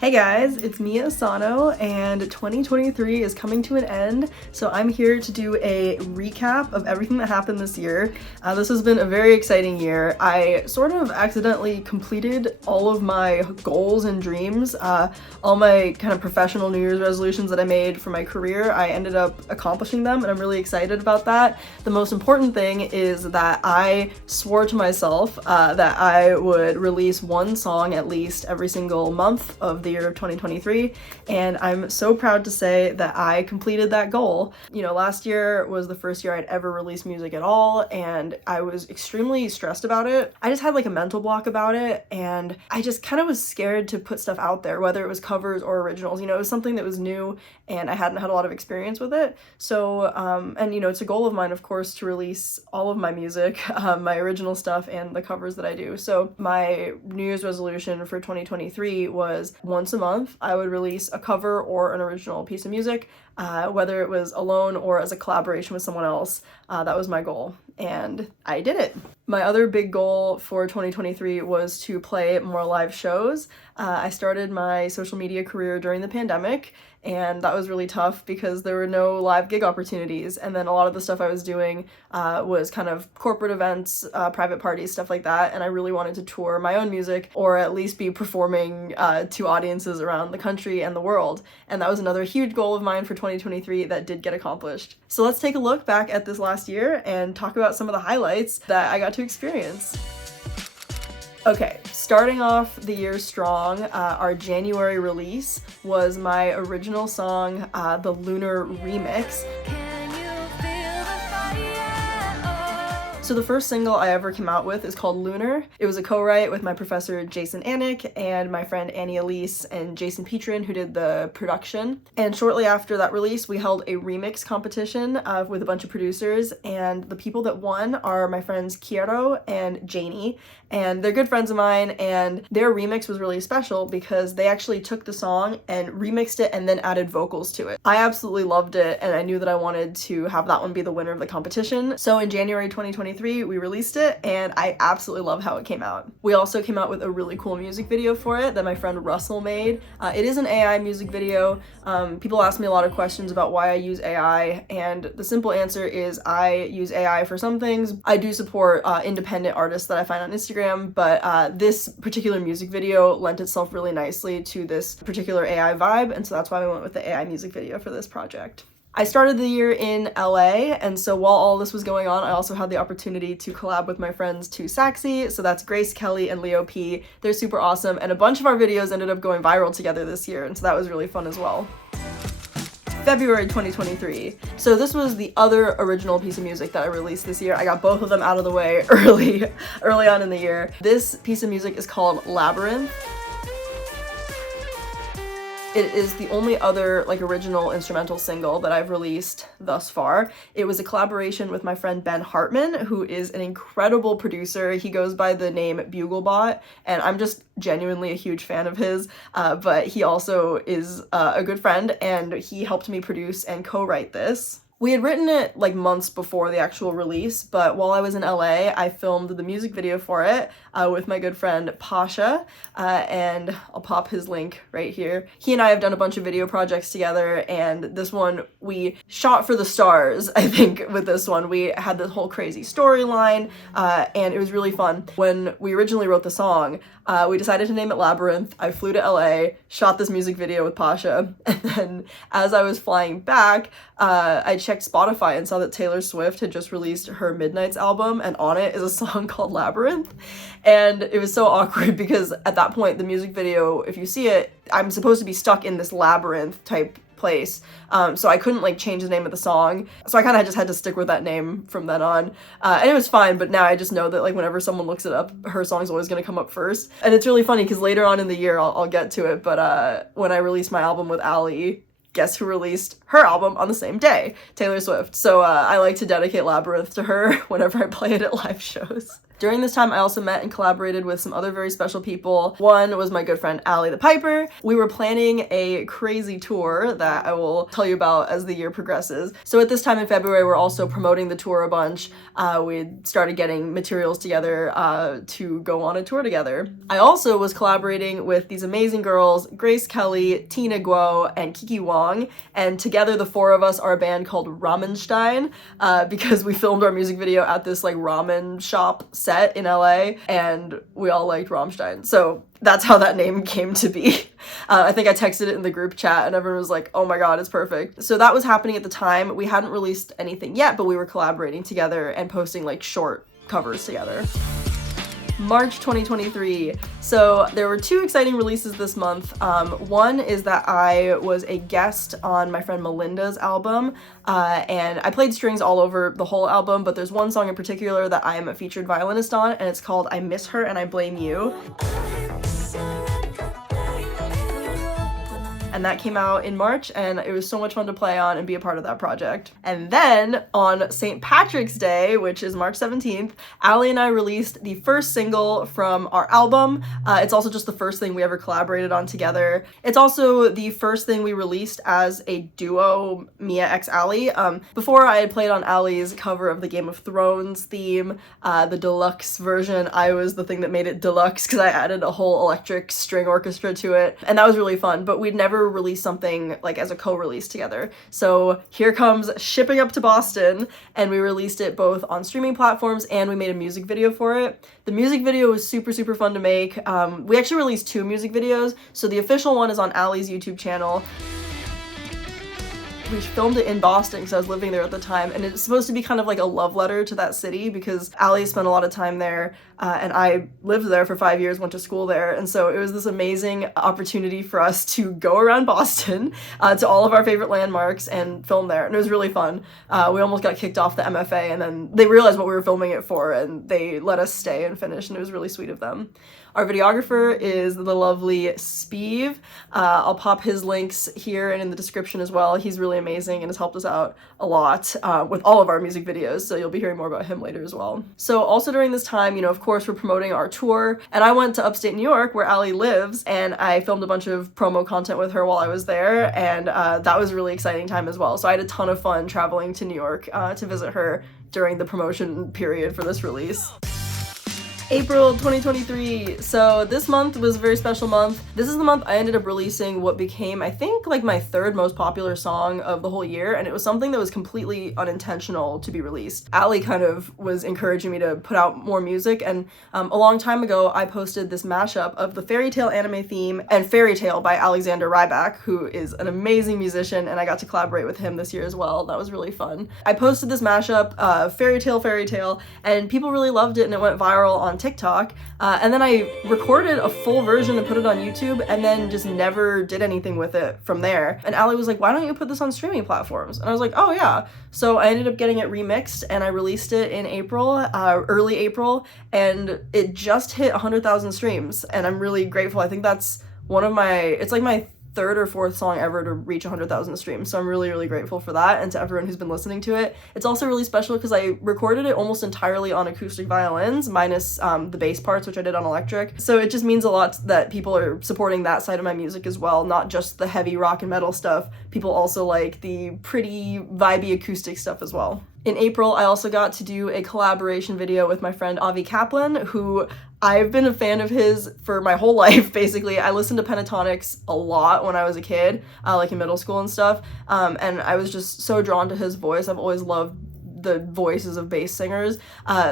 Hey guys, it's me, Asano, and 2023 is coming to an end, so I'm here to do a recap of everything that happened this year. This has been a very exciting year. I sort of accidentally completed all of my goals and dreams, all my kind of professional New Year's resolutions that I made for my career. I ended up accomplishing them, and I'm really excited about that. The most important thing is that I swore to myself that I would release one song at least every single month of the year of 2023, and I'm so proud to say that I completed that goal. You know, last year was the first year I'd ever released music at all, and I was extremely stressed about it. I just had like a mental block about it, and I just kind of was scared to put stuff out there, whether it was covers or originals. You know, it was something that was new and I hadn't had a lot of experience with it. So, and you know, it's a goal of mine, of course, to release all of my music, my original stuff and the covers that I do. So my New Year's resolution for 2023 was once a month I would release a cover or an original piece of music, whether it was alone or as a collaboration with someone else. That was my goal, and I did it. My other big goal for 2023 was to play more live shows. I started my social media career during the pandemic, and that was really tough because there were no live gig opportunities, and then a lot of the stuff I was doing was kind of corporate events, private parties, stuff like that, and I really wanted to tour my own music or at least be performing to audiences around the country and the world, and that was another huge goal of mine for 2023 that did get accomplished. So let's take a look back at this last year and talk about some of the highlights that I got to experience. Okay, starting off the year strong, our January release was my original song, the Lunar Remix. So the first single I ever came out with is called Lunar. It was a co-write with my professor Jason Anick and my friend Annie Elise and Jason Petrin, who did the production. And shortly after that release, we held a remix competition with a bunch of producers, and the people that won are my friends Kiero and Janie, and they're good friends of mine, and their remix was really special because they actually took the song and remixed it and then added vocals to it. I absolutely loved it, and I knew that I wanted to have that one be the winner of the competition. So in January 2023, we released it, and I absolutely love how it came out. We also came out with a really cool music video for it that my friend Russell made. It is an AI music video. People ask me a lot of questions about why I use AI, and the simple answer is I use AI for some things. I do support independent artists that I find on Instagram, but this particular music video lent itself really nicely to this particular AI vibe, and so that's why we went with the AI music video for this project. I started the year in LA, and so while all this was going on, I also had the opportunity to collab with my friends Two Saxy, so that's Grace Kelly and Leo P. They're super awesome, and a bunch of our videos ended up going viral together this year, and so that was really fun as well. February 2023. So this was the other original piece of music that I released this year. I got both of them out of the way early on in the year. This piece of music is called Labyrinth. It is the only other original instrumental single that I've released thus far. It was a collaboration with my friend Ben Hartman, who is an incredible producer. He goes by the name Buglebot, and I'm just genuinely a huge fan of his, but he also is a good friend, and he helped me produce and co-write this. We had written it months before the actual release, but while I was in LA, I filmed the music video for it with my good friend Pasha, and I'll pop his link right here. He and I have done a bunch of video projects together, and this one we shot for the stars, I think, with this one. We had this whole crazy storyline, and it was really fun. When we originally wrote the song, we decided to name it Labyrinth. I flew to LA, shot this music video with Pasha, and then as I was flying back, I checked Spotify and saw that Taylor Swift had just released her Midnights album, and on it is a song called Labyrinth. And it was so awkward because at that point, the music video, if you see it, I'm supposed to be stuck in this labyrinth type place. So I couldn't change the name of the song. So I kind of just had to stick with that name from then on. And it was fine, but now I just know that whenever someone looks it up, her song's always going to come up first. And it's really funny because later on in the year, I'll get to it, but when I released my album with Allie, guess who released her album on the same day? Taylor Swift. So I like to dedicate Labyrinth to her whenever I play it at live shows. During this time, I also met and collaborated with some other very special people. One was my good friend Allie the Piper. We were planning a crazy tour that I will tell you about as the year progresses. So at this time in February, we're also promoting the tour a bunch. We started getting materials together to go on a tour together. I also was collaborating with these amazing girls, Grace Kelly, Tina Guo, and Kiki Wong, and together the four of us are a band called Ramenstein, because we filmed our music video at this like ramen shop set in LA, and we all liked Rammstein. So that's how that name came to be. I think I texted it in the group chat and everyone was like, oh my god, it's perfect. So that was happening at the time. We hadn't released anything yet, but we were collaborating together and posting like short covers together. March 2023. So there were two exciting releases this month. One is that I was a guest on my friend Melinda's album, and I played strings all over the whole album, but there's one song in particular that I am a featured violinist on, and it's called I Miss Her and I Blame You. And that came out in March, and it was so much fun to play on and be a part of that project. And then on St. Patrick's Day, which is March 17th, Allie and I released the first single from our album. It's also just the first thing we ever collaborated on together. It's also the first thing we released as a duo, Mia x Allie. Before I had played on Allie's cover of the Game of Thrones theme, the deluxe version. I was the thing that made it deluxe because I added a whole electric string orchestra to it, and that was really fun, but we'd never released something like as a co-release together. So here comes Shipping Up to Boston, and we released it both on streaming platforms and we made a music video for it. The music video was super fun to make. We actually released two music videos. So the official one is on Allie's YouTube channel. We filmed it in Boston because I was living there at the time, and it's supposed to be kind of like a love letter to that city because Allie spent a lot of time there, and I lived there for 5 years, went to school there, and so it was this amazing opportunity for us to go around Boston to all of our favorite landmarks and film there, and it was really fun. We almost got kicked off the MFA, and then they realized what we were filming it for, and they let us stay and finish, and it was really sweet of them. Our videographer is the lovely Speeve. I'll pop his links here and in the description as well. He's really amazing and has helped us out a lot with all of our music videos, so you'll be hearing more about him later as well. So also during this time, you know, of course, we're promoting our tour, and I went to upstate New York where Allie lives, and I filmed a bunch of promo content with her while I was there, and that was a really exciting time as well. So I had a ton of fun traveling to New York to visit her during the promotion period for this release. April 2023. So this month was a very special month. This is the month I ended up releasing what became, I think, like my third most popular song of the whole year, and it was something that was completely unintentional to be released. Allie kind of was encouraging me to put out more music, and a long time ago I posted this mashup of the Fairy Tale anime theme and Fairy Tale by Alexander Rybak, who is an amazing musician, and I got to collaborate with him this year as well. That was really fun. I posted this mashup, Fairy Tale, and people really loved it, and it went viral on TikTok, and then I recorded a full version and put it on YouTube, and then just never did anything with it from there. And Allie was like, why don't you put this on streaming platforms? And I was like, oh yeah. So I ended up getting it remixed, and I released it in April, early April, and it just hit 100,000 streams, and I'm really grateful. I think that's one of my, it's like my third or fourth song ever to reach 100,000 streams, so I'm really grateful for that, and to everyone who's been listening to it. It's also really special because I recorded it almost entirely on acoustic violins, minus the bass parts, which I did on electric, so it just means a lot that people are supporting that side of my music as well, not just the heavy rock and metal stuff. People also like the pretty vibey acoustic stuff as well. In April, I also got to do a collaboration video with my friend Avi Kaplan, who I've been a fan of his for my whole life, basically. I listened to Pentatonics a lot when I was a kid, like in middle school and stuff, and I was just so drawn to his voice. I've always loved the voices of bass singers,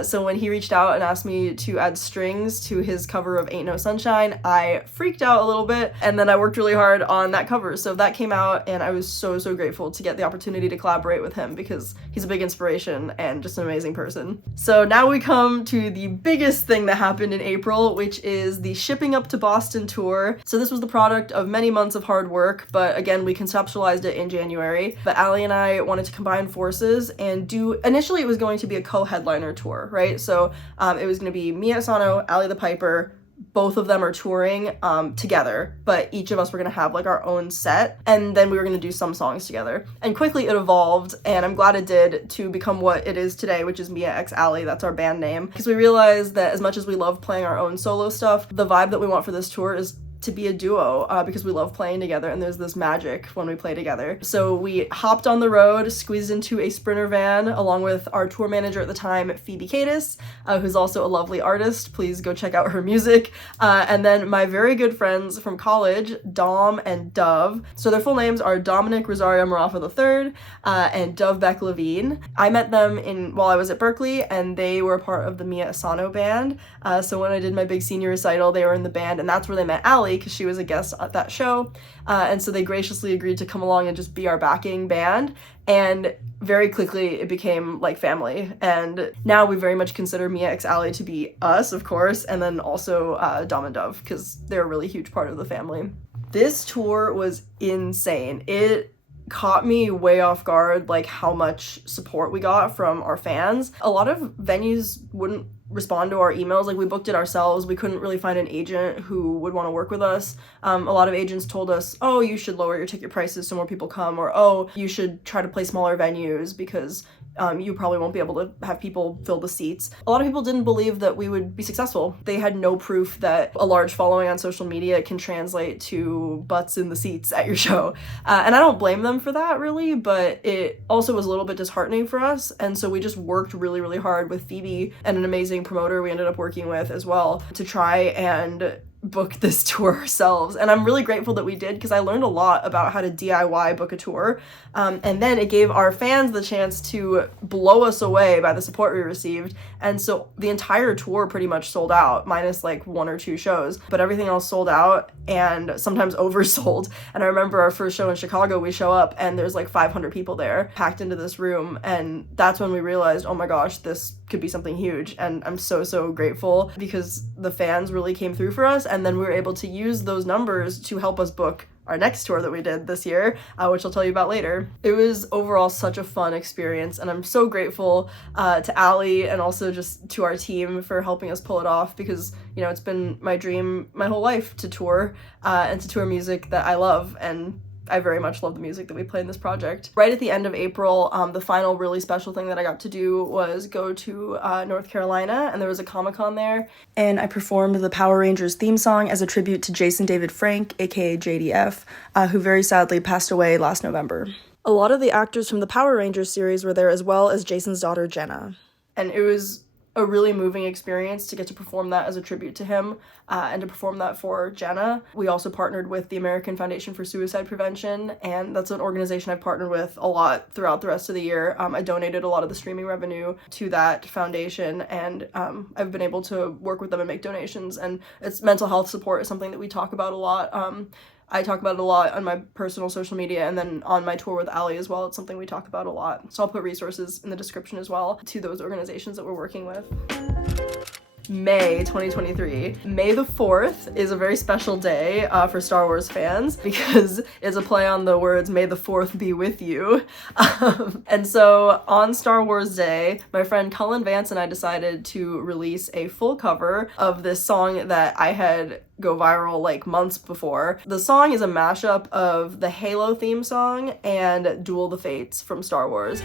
so when he reached out and asked me to add strings to his cover of Ain't No Sunshine, I freaked out a little bit, and then I worked really hard on that cover. So that came out, and I was so grateful to get the opportunity to collaborate with him because he's a big inspiration and just an amazing person. So now we come to the biggest thing that happened in April, which is the Shipping Up to Boston tour. So this was the product of many months of hard work, but again, we conceptualized it in January. But Allie and I wanted to combine forces and do, initially it was going to be a co-headliner tour, right? So it was going to be me, Asano, Allie the Piper, both of them are touring together, but each of us were gonna have like our own set, and then we were gonna do some songs together. And quickly it evolved, and I'm glad it did, to become what it is today, which is Mia x Ali. That's our band name, because we realized that as much as we love playing our own solo stuff, the vibe that we want for this tour is to be a duo, because we love playing together, and there's this magic when we play together. So we hopped on the road, squeezed into a Sprinter van along with our tour manager at the time, Phoebe Cadis, who's also a lovely artist. Please go check out her music. And then my very good friends from college, Dom and Dove. So their full names are Dominic Rosario Marafa III and Dove Beck Levine. I met them while I was at Berkeley, and they were part of the Mia Asano band. So when I did my big senior recital, they were in the band, and that's where they met Ali, because she was a guest at that show, and so they graciously agreed to come along and just be our backing band, and very quickly it became like family. And now we very much consider Mia x Ali to be us, of course, and then also Dom and Dove, because they're a really huge part of the family. This tour was insane. It caught me way off guard, like how much support we got from our fans. A lot of venues wouldn't respond to our emails. Like, we booked it ourselves. We couldn't really find an agent who would want to work with us. A lot of agents told us, oh, you should lower your ticket prices so more people come, or oh, you should try to play smaller venues because you probably won't be able to have people fill the seats. A lot of people didn't believe that we would be successful. They had no proof that a large following on social media can translate to butts in the seats at your show. And I don't blame them for that, really, but it also was a little bit disheartening for us. And so we just worked really, really hard with Phoebe and an amazing promoter we ended up working with as well to try and book this tour ourselves. And I'm really grateful that we did, because I learned a lot about how to DIY book a tour, and then it gave our fans the chance to blow us away by the support we received. And so the entire tour pretty much sold out, minus like 1 or 2 shows, but everything else sold out, and sometimes oversold. And I remember our first show in Chicago, we show up and there's like 500 people there packed into this room, and that's when we realized, oh my gosh, this could be something huge. And I'm so grateful, because the fans really came through for us, and then we were able to use those numbers to help us book our next tour that we did this year, which I'll tell you about later. It was overall such a fun experience, and I'm so grateful to Ali and also just to our team for helping us pull it off, because, you know, it's been my dream my whole life to tour and to tour music that I love, and I very much love the music that we play in this project. Right at the end of April, the final really special thing that I got to do was go to North Carolina, and there was a Comic-Con there, and I performed the Power Rangers theme song as a tribute to Jason David Frank, aka JDF, who very sadly passed away last November. A lot of the actors from the Power Rangers series were there, as well as Jason's daughter Jenna, and it was a really moving experience to get to perform that as a tribute to him, and to perform that for Jenna. We also partnered with the American Foundation for Suicide Prevention, and that's an organization I've partnered with a lot throughout the rest of the year. I donated a lot of the streaming revenue to that foundation, and I've been able to work with them and make donations, and it's mental health support is something that we talk about a lot. I talk about it a lot on my personal social media, and then on my tour with Ali as well. It's something we talk about a lot. So I'll put resources in the description as well to those organizations that we're working with. May 2023. May the 4th is a very special day for Star Wars fans, because it's a play on the words "May the 4th be with you." And so on Star Wars Day, my friend Cullen Vance and I decided to release a full cover of this song that I had go viral like months before. The song is a mashup of the Halo theme song and Duel the Fates from Star Wars.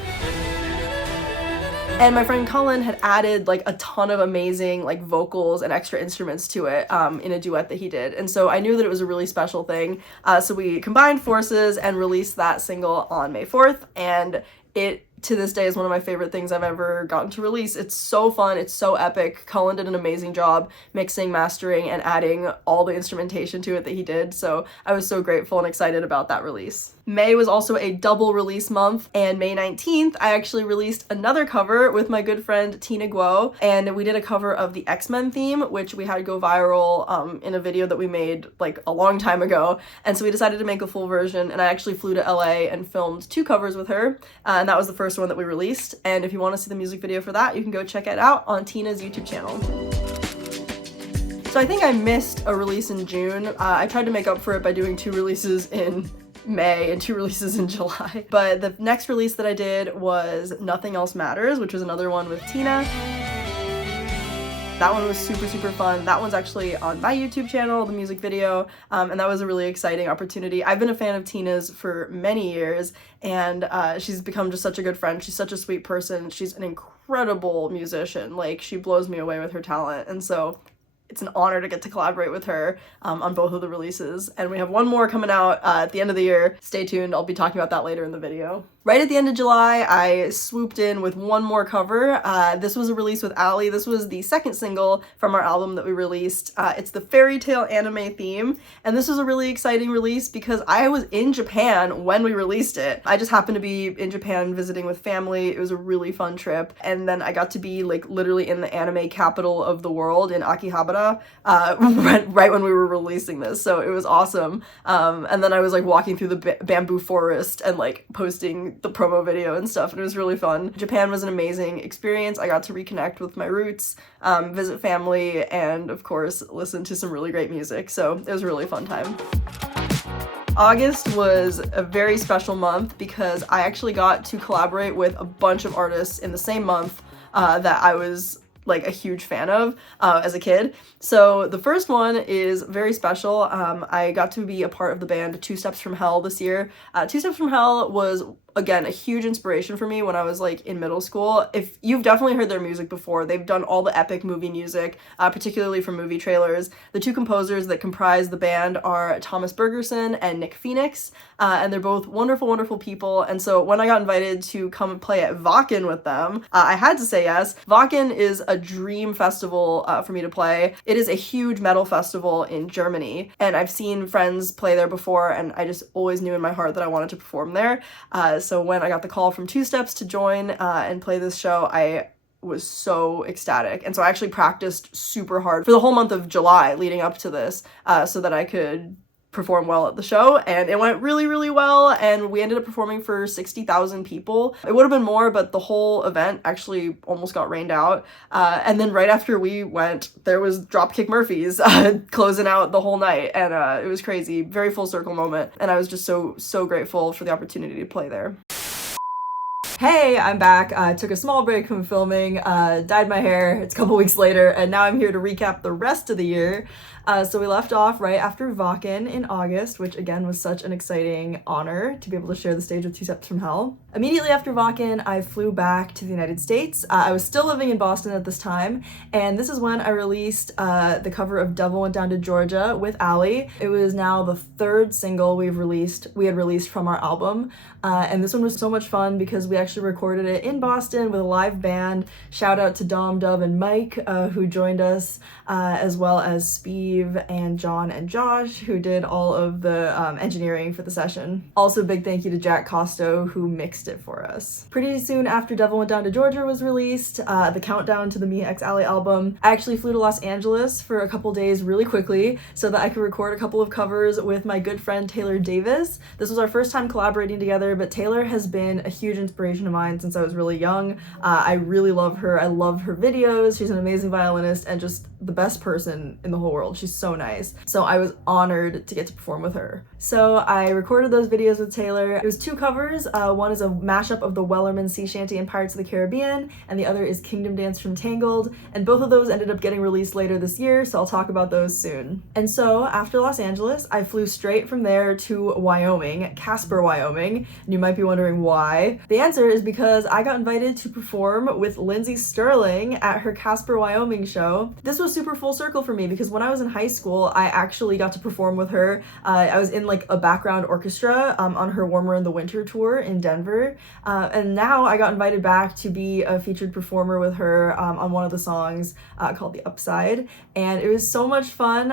And my friend Cullen had added like a ton of amazing like vocals and extra instruments to it in a duet that he did. And so I knew that it was a really special thing. So we combined forces and released that single on May 4th. And it, to this day, is one of my favorite things I've ever gotten to release. It's so fun. It's so epic. Cullen did an amazing job mixing, mastering, and adding all the instrumentation to it that he did. So I was so grateful and excited about that release. May was also a double release month, and May 19th, I actually released another cover with my good friend Tina Guo, and we did a cover of the X-Men theme, which we had go viral in a video that we made like a long time ago. And so we decided to make a full version, and I actually flew to LA and filmed 2 covers with her, and that was the first one that we released. And if you want to see the music video for that, you can go check it out on Tina's YouTube channel. So I think I missed a release in June. I tried to make up for it by doing 2 releases in May and 2 releases in July. But the next release that I did was Nothing Else Matters, which was another one with Tina. That one was super, super fun. That one's actually on my YouTube channel, the music video, and that was a really exciting opportunity. I've been a fan of Tina's for many years, and she's become just such a good friend. She's such a sweet person. She's an incredible musician. Like, she blows me away with her talent, and so it's an honor to get to collaborate with her on both of the releases. And we have one more coming out at the end of the year. Stay tuned, I'll be talking about that later in the video. Right at the end of July, I swooped in with one more cover. This was a release with Ali. This was the second single from our album that we released. It's the fairy tale anime theme, and this was a really exciting release because I was in Japan when we released it. I just happened to be in Japan visiting with family. It was a really fun trip, and then I got to be like literally in the anime capital of the world in Akihabara right when we were releasing this, so it was awesome. And then I was like walking through the bamboo forest and like posting the promo video and stuff, and it was really fun. Japan was an amazing experience. I got to reconnect with my roots, visit family, and of course listen to some really great music, so it was a really fun time. August was a very special month because I actually got to collaborate with a bunch of artists in the same month that I was like a huge fan of as a kid. So the first one is very special. I got to be a part of the band Two Steps From Hell this year. Two Steps From Hell was, again, a huge inspiration for me when I was like in middle school. If you've definitely heard their music before, they've done all the epic movie music, particularly for movie trailers. The two composers that comprise the band are Thomas Bergerson and Nick Phoenix, and they're both wonderful, wonderful people. And so when I got invited to come and play at Wacken with them, I had to say yes. Wacken is a dream festival for me to play. It is a huge metal festival in Germany, and I've seen friends play there before, and I just always knew in my heart that I wanted to perform there. So when I got the call from Two Steps to join and play this show, I was so ecstatic. And so I actually practiced super hard for the whole month of July leading up to this so that I could perform well at the show, and it went really, really well, and we ended up performing for 60,000 people. It would have been more, but the whole event actually almost got rained out, and then right after we went, there was Dropkick Murphys closing out the whole night, and it was crazy. Very full circle moment, and I was just so grateful for the opportunity to play there. Hey, I'm back. I took a small break from filming, dyed my hair. It's a couple weeks later, and now I'm here to recap the rest of the year. So we left off right after Wacken in August, which again was such an exciting honor to be able to share the stage with Two Steps From Hell. Immediately after Wacken, I flew back to the United States. I was still living in Boston at this time, and this is when I released the cover of Devil Went Down to Georgia with Ali. It was now the third single we had released from our album, and this one was so much fun because we actually recorded it in Boston with a live band. Shout out to Dom, Dove, and Mike who joined us, as well as Speed and John and Josh, who did all of the engineering for the session. Also, big thank you to Jack Costo, who mixed it for us. Pretty soon after Devil Went Down to Georgia was released, the countdown to the Me X Ali album, I actually flew to Los Angeles for a couple days really quickly so that I could record a couple of covers with my good friend Taylor Davis. This was our first time collaborating together, but Taylor has been a huge inspiration of mine since I was really young. I really love her. I love her videos. She's an amazing violinist and just the best person in the whole world. She's so nice. So I was honored to get to perform with her. So I recorded those videos with Taylor. It was two covers. One is a mashup of the Wellerman Sea Shanty and Pirates of the Caribbean, and the other is Kingdom Dance from Tangled, and both of those ended up getting released later this year, so I'll talk about those soon. And so after Los Angeles, I flew straight from there to Wyoming, Casper, Wyoming, and you might be wondering why. The answer is because I got invited to perform with Lindsay Sterling at her Casper, Wyoming show. This was super full circle for me because when I was in high school, I actually got to perform with her. I was in like a background orchestra on her Warmer in the Winter tour in Denver, and now I got invited back to be a featured performer with her on one of the songs called The Upside, and it was so much fun.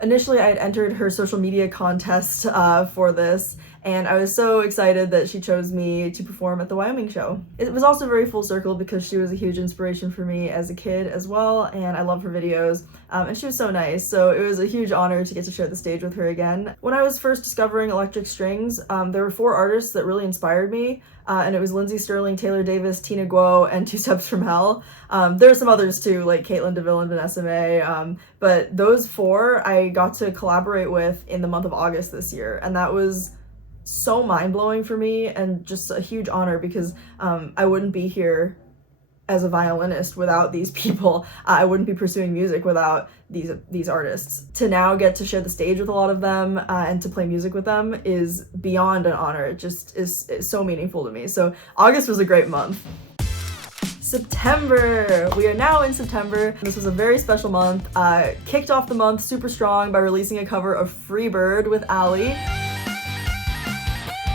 Initially I had entered her social media contest for this, and I was so excited that she chose me to perform at the Wyoming show. It was also very full circle because she was a huge inspiration for me as a kid as well, and I love her videos, and she was so nice, so it was a huge honor to get to share the stage with her again. When I was first discovering electric strings, there were 4 artists that really inspired me, and it was Lindsay Sterling, Taylor Davis, Tina Guo, and Two Steps From Hell. There are some others too, like Caitlin DeVille and Vanessa May, but those 4 I got to collaborate with in the month of August this year, and that was so mind-blowing for me and just a huge honor because I wouldn't be here as a violinist without these people. I wouldn't be pursuing music without these artists. To now get to share the stage with a lot of them and to play music with them is beyond an honor. It just is so meaningful to me. So August was a great month. September! We are now in September. This was a very special month. Kicked off the month super strong by releasing a cover of Freebird with Ali.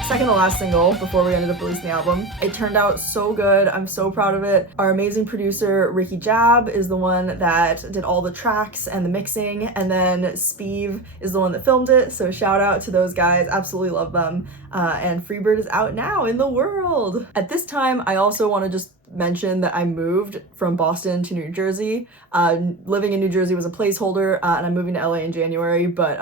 Second to last single before we ended up releasing the album. It turned out so good. I'm so proud of it. Our amazing producer, Ricky Jab, is the one that did all the tracks and the mixing, and then Speeve is the one that filmed it, so shout out to those guys. Absolutely love them. And Freebird is out now in the world. At this time, I also want to just mention that I moved from Boston to New Jersey. Living in New Jersey was a placeholder, and I'm moving to LA in January, but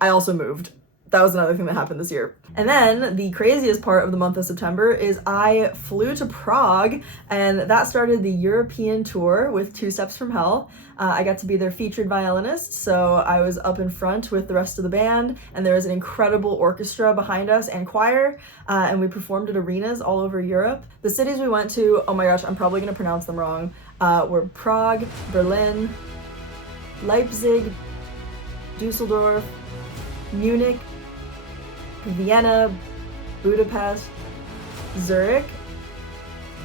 I also moved. That was another thing that happened this year. And then the craziest part of the month of September is I flew to Prague, and that started the European tour with Two Steps from Hell. I got to be their featured violinist, so I was up in front with the rest of the band, and there was an incredible orchestra behind us and choir, and we performed at arenas all over Europe. The cities we went to, oh my gosh, I'm probably gonna pronounce them wrong, were Prague, Berlin, Leipzig, Dusseldorf, Munich, Vienna, Budapest, Zurich,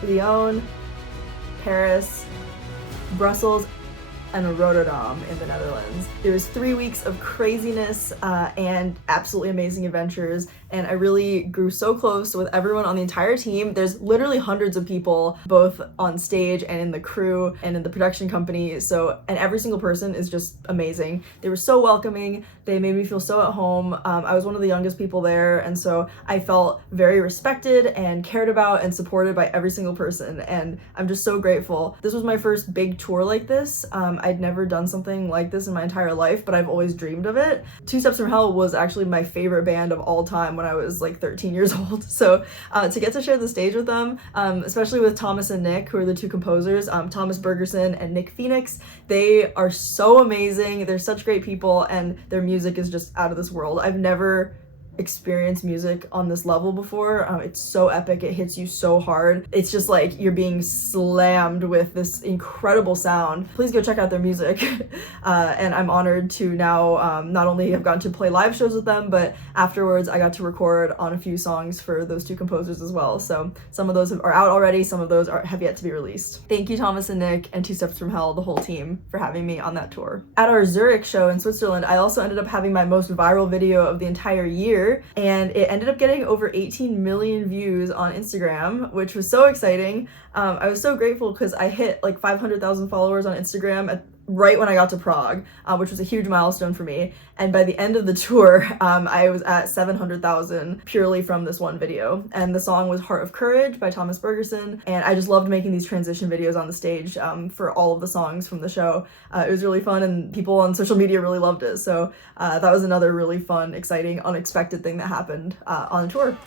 Lyon, Paris, Brussels, and Rotterdam in the Netherlands. It was 3 weeks of craziness and absolutely amazing adventures, and I really grew so close with everyone on the entire team. There's literally hundreds of people, both on stage and in the crew and in the production company, and every single person is just amazing. They were so welcoming. They made me feel so at home. I was one of the youngest people there, and so I felt very respected and cared about and supported by every single person, and I'm just so grateful. This was my first big tour like this. I'd never done something like this in my entire life, but I've always dreamed of it. Two Steps from Hell was actually my favorite band of all time when I was like 13 years old. So to get to share the stage with them, especially with Thomas and Nick, who are the two composers, Thomas Bergerson and Nick Phoenix, they are so amazing. They're such great people, and their music is just out of this world. I've never experienced music on this level before. It's so epic. It hits you so hard. It's just like you're being slammed with this incredible sound. Please go check out their music. And I'm honored to now not only have gotten to play live shows with them, but afterwards I got to record on a few songs for those two composers as well. So some of those are out already, some of those have yet to be released. Thank you, Thomas and Nick and Two Steps from Hell, the whole team, for having me on that tour. At our Zurich show in Switzerland, I also ended up having my most viral video of the entire year, and it ended up getting over 18 million views on Instagram, which was so exciting. I was so grateful because I hit like 500,000 followers on Instagram right when I got to Prague, which was a huge milestone for me. And by the end of the tour, I was at 700,000 purely from this one video. And the song was Heart of Courage by Thomas Bergerson. And I just loved making these transition videos on the stage for all of the songs from the show. It was really fun, and people on social media really loved it. So that was another really fun, exciting, unexpected thing that happened on the tour.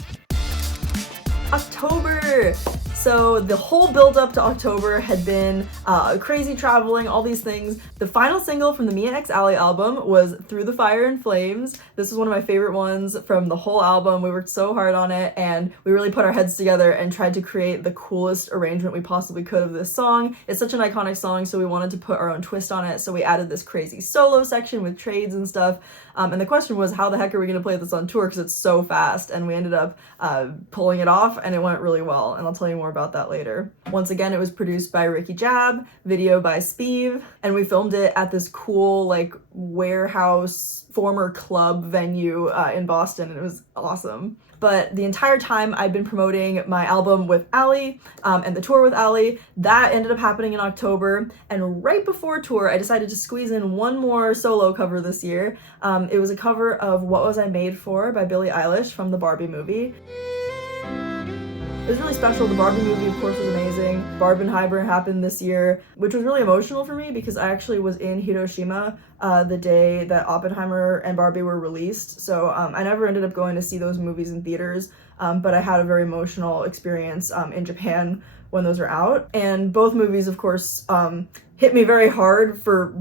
October! So the whole build up to October had been crazy traveling, all these things. The final single from the Mia X Ali album was Through the Fire and Flames. This was one of my favorite ones from the whole album. We worked so hard on it, and we really put our heads together and tried to create the coolest arrangement we possibly could of this song. It's such an iconic song, so we wanted to put our own twist on it, so we added this crazy solo section with trades and stuff. And the question was, how the heck are we going to play this on tour, because it's so fast? And we ended up pulling it off, and it went really well, and I'll tell you more about that later. Once again, it was produced by Ricky Jab, video by Speeve, and we filmed it at this cool like warehouse former club venue in Boston, and it was awesome. But the entire time I'd been promoting my album with Ali and the tour with Ali. That ended up happening in October, and right before tour I decided to squeeze in one more solo cover this year. It was a cover of What Was I Made For by Billie Eilish from the Barbie movie. It was really special. The Barbie movie, of course, was amazing. Barbenheimer happened this year, which was really emotional for me because I actually was in Hiroshima the day that Oppenheimer and Barbie were released. So I never ended up going to see those movies in theaters, but I had a very emotional experience in Japan when those were out. And both movies, of course, hit me very hard for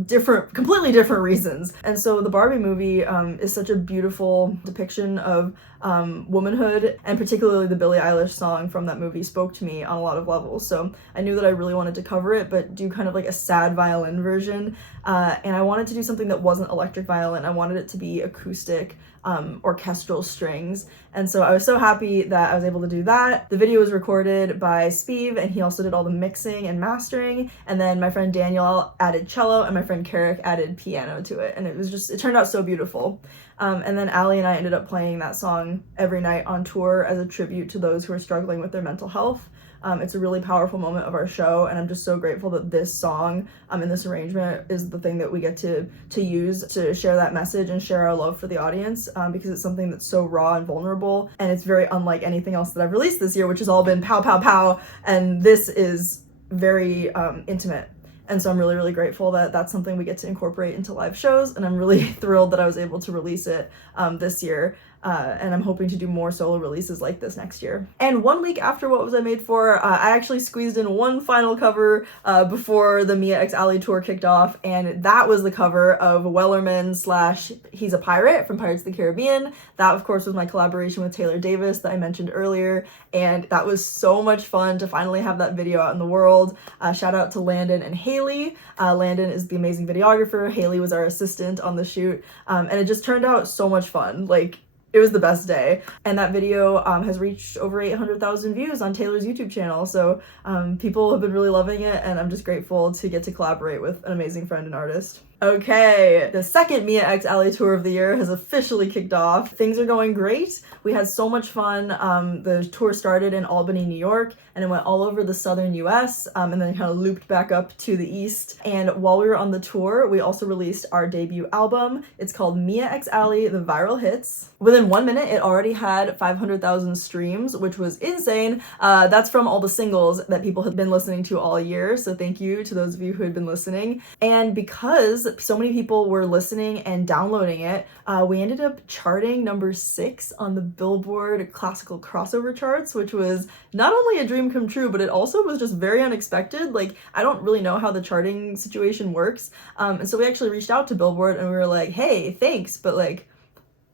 completely different reasons. And so the Barbie movie is such a beautiful depiction of womanhood, and particularly the Billie Eilish song from that movie spoke to me on a lot of levels. So I knew that I really wanted to cover it, but do kind of like a sad violin version. And I wanted to do something that wasn't electric violin. I wanted it to be acoustic, orchestral strings. And so I was so happy that I was able to do that. The video was recorded by Speeve, and he also did all the mixing and mastering. And then my friend Daniel added cello, and my friend Carrick added piano to it. And it turned out so beautiful. And then Allie and I ended up playing that song every night on tour as a tribute to those who are struggling with their mental health. It's a really powerful moment of our show, and I'm just so grateful that this song and this arrangement is the thing that we get to use to share that message and share our love for the audience, because it's something that's so raw and vulnerable, and it's very unlike anything else that I've released this year, which has all been pow, pow, pow, and this is very intimate. And so I'm really, really grateful that that's something we get to incorporate into live shows, and I'm really thrilled that I was able to release it this year. And I'm hoping to do more solo releases like this next year. And 1 week after What Was I Made For, I actually squeezed in one final cover before the Mia X Ally tour kicked off, and that was the cover of Wellerman / He's a Pirate from Pirates of the Caribbean. That, of course, was my collaboration with Taylor Davis that I mentioned earlier, and that was so much fun to finally have that video out in the world. Shout out to Landon and Haley. Landon is the amazing videographer. Haley was our assistant on the shoot, and it just turned out so much fun. Like, it was the best day. And that video has reached over 800,000 views on Taylor's YouTube channel. So people have been really loving it, and I'm just grateful to get to collaborate with an amazing friend and artist. Okay, the second Mia X Ally tour of the year has officially kicked off. Things are going great. We had so much fun. The tour started in Albany, New York, and it went all over the southern US, and then kind of looped back up to the east. And while we were on the tour, we also released our debut album. It's called Mia X Ally: The Viral Hits. Within 1 minute, it already had 500,000 streams, which was insane. That's from all the singles that people have been listening to all year, so thank you to those of you who had been listening. And because so many people were listening and downloading it, we ended up charting number 6 on the Billboard classical crossover charts, which was not only a dream come true, but it also was just very unexpected. Like, I don't really know how the charting situation works, and so we actually reached out to Billboard and we were like, hey, thanks, but like,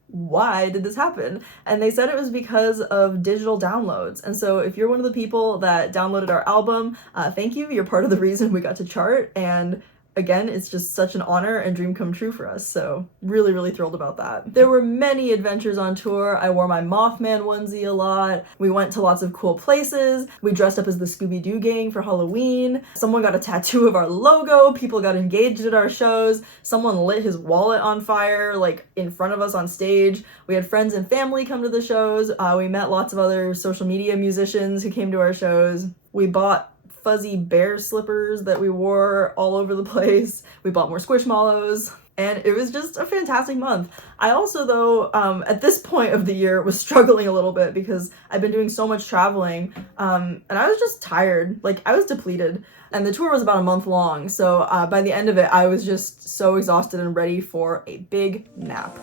why did this happen? And they said it was because of digital downloads. And so if you're one of the people that downloaded our album, thank you. You're part of the reason we got to chart, and again, it's just such an honor and dream come true for us, so really, really thrilled about that. There were many adventures on tour. I wore my Mothman onesie a lot. We went to lots of cool places. We dressed up as the Scooby-Doo gang for Halloween. Someone got a tattoo of our logo. People got engaged at our shows. Someone lit his wallet on fire, like, in front of us on stage. We had friends and family come to the shows. We met lots of other social media musicians who came to our shows. We bought fuzzy bear slippers that we wore all over the place. We bought more Squishmallows, and it was just a fantastic month. I also, though, at this point of the year was struggling a little bit because I've been doing so much traveling, and I was just tired. Like, I was depleted, and the tour was about a month long, so by the end of it, I was just so exhausted and ready for a big nap.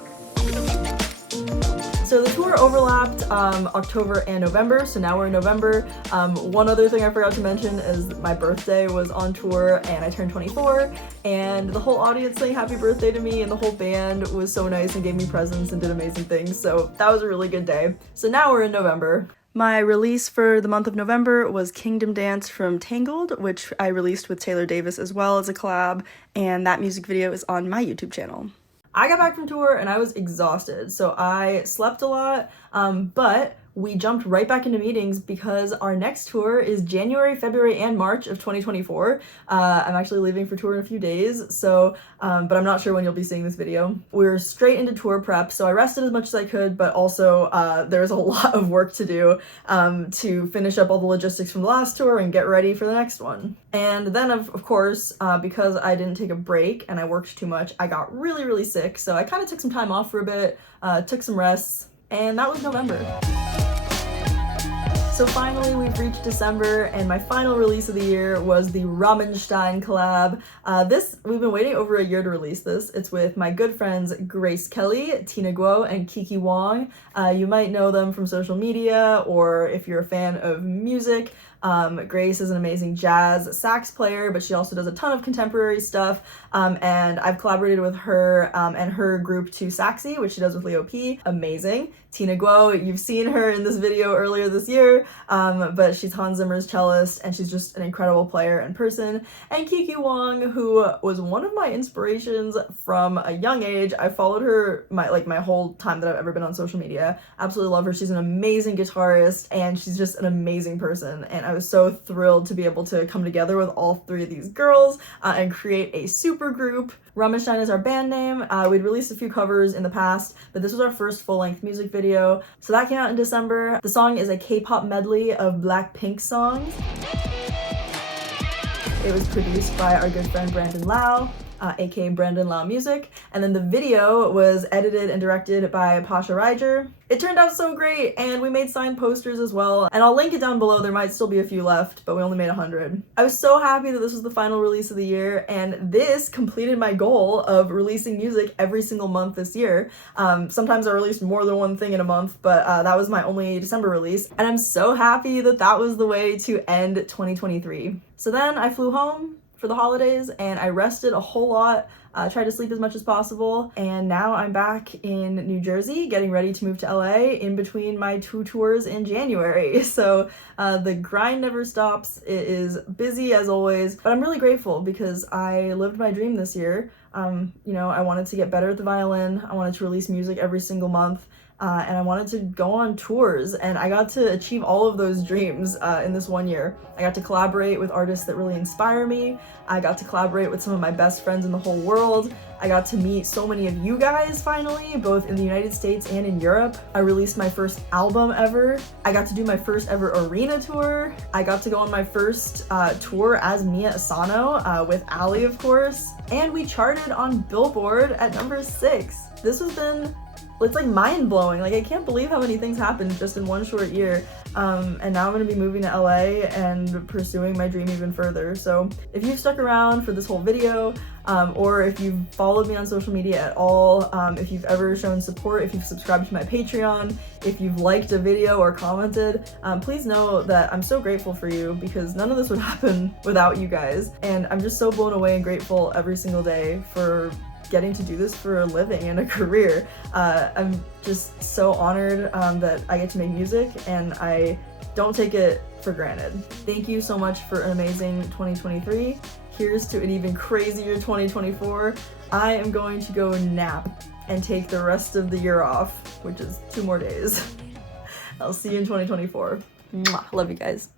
So the tour overlapped October and November, so now we're in November. One other thing I forgot to mention is my birthday was on tour and I turned 24, and the whole audience sang happy birthday to me, and the whole band was so nice and gave me presents and did amazing things, so that was a really good day. So now we're in November. My release for the month of November was Kingdom Dance from Tangled, which I released with Taylor Davis as well as a collab, and that music video is on my YouTube channel. I got back from tour and I was exhausted, so I slept a lot, but we jumped right back into meetings because our next tour is January, February, and March of 2024. I'm actually leaving for tour in a few days, so, but I'm not sure when you'll be seeing this video. We're straight into tour prep, so I rested as much as I could, but also there's a lot of work to do to finish up all the logistics from the last tour and get ready for the next one. And then, of course, because I didn't take a break and I worked too much, I got really, really sick, so I kind of took some time off for a bit, took some rests, and that was November. So finally, we've reached December, and my final release of the year was the Ramenstein collab. We've been waiting over a year to release this. It's with my good friends Grace Kelly, Tina Guo, and Kiki Wong. You might know them from social media, or if you're a fan of music, Grace is an amazing jazz sax player, but she also does a ton of contemporary stuff, and I've collaborated with her and her group To Saxy, which she does with Leo P. Amazing. Tina Guo, you've seen her in this video earlier this year, but she's Hans Zimmer's cellist, and she's just an incredible player and person. And Kiki Wong, who was one of my inspirations from a young age. I followed her my whole time that I've ever been on social media. Absolutely love her. She's an amazing guitarist, and she's just an amazing person. And I was so thrilled to be able to come together with all three of these girls and create a super group. Rammstein is our band name. We'd released a few covers in the past, but this was our first full-length music video. So that came out in December. The song is a K-pop medley of Blackpink songs. It was produced by our good friend Brandon Lau, aka Brandon Lau Music, and then the video was edited and directed by Pasha Reiger. It turned out so great, and we made signed posters as well, and I'll link it down below. There might still be a few left, but we only made 100. I was so happy that this was the final release of the year, and this completed my goal of releasing music every single month this year. Sometimes I released more than one thing in a month, but that was my only December release, and I'm so happy that that was the way to end 2023. So then I flew home for the holidays and I rested a whole lot, tried to sleep as much as possible, and now I'm back in New Jersey getting ready to move to LA in between my 2 tours in January. So the grind never stops. It is busy as always, but I'm really grateful because I lived my dream this year. You know, I wanted to get better at the violin. I wanted to release music every single month. And I wanted to go on tours, and I got to achieve all of those dreams in this one year. I got to collaborate with artists that really inspire me. I got to collaborate with some of my best friends in the whole world. I got to meet so many of you guys finally, both in the United States and in Europe. I released my first album ever. I got to do my first ever arena tour. I got to go on my first tour as Mia Asano with Ali, of course. And we charted on Billboard at number 6. This has been, it's like mind-blowing. Like, I can't believe how many things happened just in one short year. And now I'm gonna be moving to LA and pursuing my dream even further. So if you've stuck around for this whole video, or if you've followed me on social media at all, if you've ever shown support, if you've subscribed to my Patreon, if you've liked a video or commented, please know that I'm so grateful for you, because none of this would happen without you guys. And I'm just so blown away and grateful every single day for getting to do this for a living and a career. I'm just so honored that I get to make music, and I don't take it for granted. Thank you so much for an amazing 2023. Here's to an even crazier 2024. I am going to go nap and take the rest of the year off, which is 2 more days. I'll see you in 2024. Mwah. Love you guys.